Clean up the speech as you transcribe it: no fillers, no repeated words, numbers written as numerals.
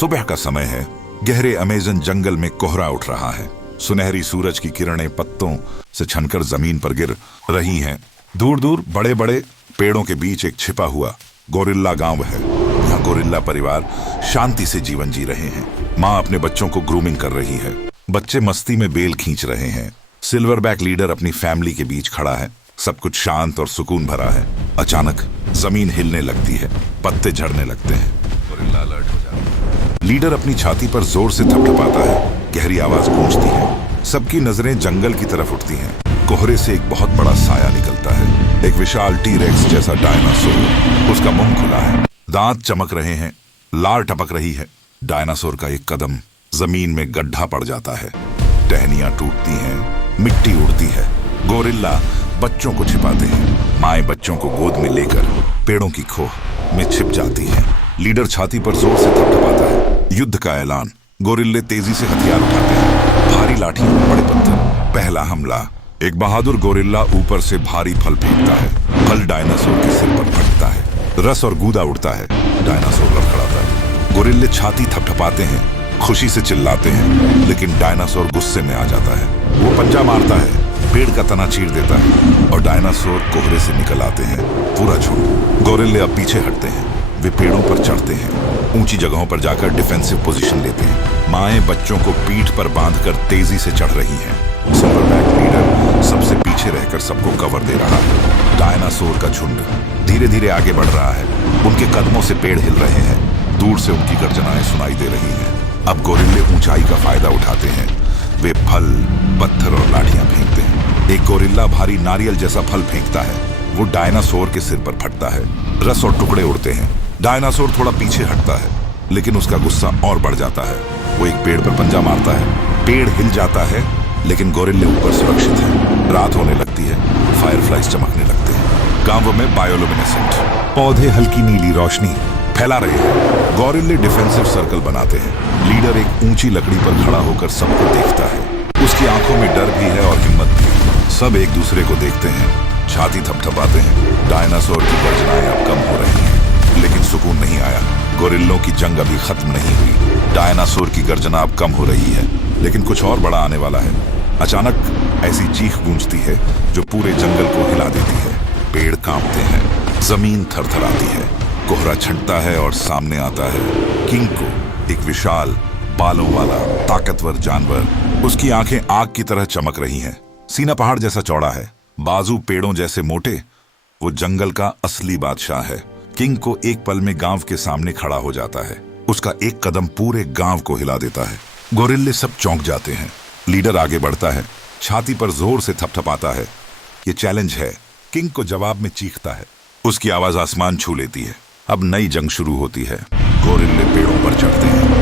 सुबह का समय है। गहरे अमेज़न जंगल में कोहरा उठ रहा है। सुनहरी सूरज की किरणें पत्तों से छनकर जमीन पर गिर रही हैं। दूर दूर बड़े बड़े पेड़ों के बीच एक छिपा हुआ गोरिल्ला गांव है। यहाँ गोरिल्ला परिवार शांति से जीवन जी रहे हैं। माँ अपने बच्चों को ग्रूमिंग कर रही है। बच्चे मस्ती में बेल खींच रहे हैं। सिल्वरबैक लीडर अपनी फैमिली के बीच खड़ा है। सब कुछ शांत और सुकून भरा है। अचानक जमीन हिलने लगती है, पत्ते झड़ने लगते हैं। गोरिल्ला अलर्ट हो जाता है। लीडर अपनी छाती पर जोर से थपथपाता है। गहरी आवाज गूंजती है। सबकी नजरें जंगल की तरफ उठती हैं। कोहरे से एक बहुत बड़ा साया निकलता है। एक विशाल टी-रेक्स जैसा डायनासोर। उसका मुंह खुला है, दांत चमक रहे हैं, लार टपक रही है। डायनासोर का एक कदम जमीन में गड्ढा पड़ जाता है। टहनियां टूटती हैं, मिट्टी उड़ती है। गोरिल्ला बच्चों को छिपाते हैं। माएं बच्चों को गोद में लेकर पेड़ों की खोह में छिप जाती हैं। लीडर छाती पर जोर से थपथपाता है। युद्ध का ऐलान। गोरिल्ले तेजी से हथियार उठाते हैं। भारी लाठियां, बड़े पत्थर। पहला हमला। एक बहादुर गोरिल्ला ऊपर से भारी फल फेंकता है। फल डायनासोर के सिर पर फटता है। रस और गूदा उड़ता है। डायनासोर लड़खड़ाता है। गोरिल्ले छाती थपथपाते हैं, खुशी से चिल्लाते हैं, लेकिन डायनासोर गुस्से में आ जाता है। वो पंजा मारता है, पेड़ का तना चीर देता है और डायनासोर कोहरे से निकल आते हैं। पूरा झुंड। गोरिल्ले अब पीछे हटते हैं। वे पेड़ों पर चढ़ते हैं, ऊंची जगहों पर जाकर डिफेंसिव पोजीशन लेते हैं। माएं बच्चों को पीठ पर बांधकर तेजी से चढ़ रही हैं। सिल्वरबैक लीडर सबसे पीछे रहकर सबको कवर दे रहा है। डायनासोर का झुंड धीरे धीरे आगे बढ़ रहा है। उनके कदमों से पेड़ हिल रहे हैं। दूर से उनकी गर्जनाएं सुनाई दे रही हैं। अब गोरिल्ले ऊंचाई का फायदा उठाते हैं। वे फल, पत्थर और लाठियां फेंकते हैं। एक गोरिल्ला भारी नारियल जैसा फल फेंकता है। वो डायनासोर के सिर पर फटता है। रस और टुकड़े उड़ते हैं। डायनासोर थोड़ा पीछे हटता है, लेकिन उसका गुस्सा और बढ़ जाता है। वो एक पेड़ पर पंजा मारता है। पेड़ हिल जाता है, लेकिन गोरिल्ले ऊपर सुरक्षित है। रात होने लगती है। फायरफ्लाइज चमकने लगते हैं। गांव में बायोलुमिनेसेंट पौधे हल्की नीली रोशनी फैला रहे हैं। गोरिल्ले डिफेंसिव सर्कल बनाते हैं। लीडर एक ऊंची लकड़ी पर खड़ा होकर सबको देखता है। उसकी आंखों में डर भी है और हिम्मत भी। सब एक दूसरे को देखते हैं, छाती थपथपाते हैं। डायनासोर की गर्जनाएं अब कम हो रही हैं, लेकिन सुकून नहीं आया। गोरिल्लों की जंग अभी खत्म नहीं हुई। डायनासोर की गर्जना अब कम हो रही है, लेकिन कुछ और बड़ा आने वाला है। अचानक ऐसी चीख गूंजती है जो पूरे जंगल को हिला देती है। पेड़ कांपते हैं, जमीन थरथराती है। कोहरा छंटता है और सामने आता है किंको, एक विशाल बालों वाला ताकतवर जानवर। उसकी आंखें आग की तरह चमक रही हैं। सीना पहाड़ जैसा चौड़ा है, बाजू पेड़ों जैसे मोटे। वो जंगल का असली बादशाह है। किंग को एक पल में गांव के सामने खड़ा हो जाता है। उसका एक कदम पूरे गांव को हिला देता है। गोरिल्ले सब चौंक जाते हैं। लीडर आगे बढ़ता है, छाती पर जोर से थपथपाता है। ये चैलेंज है। किंग को जवाब में चीखता है। उसकी आवाज आसमान छू लेती है। अब नई जंग शुरू होती है। गोरिल्ले पेड़ों पर चढ़ते हैं।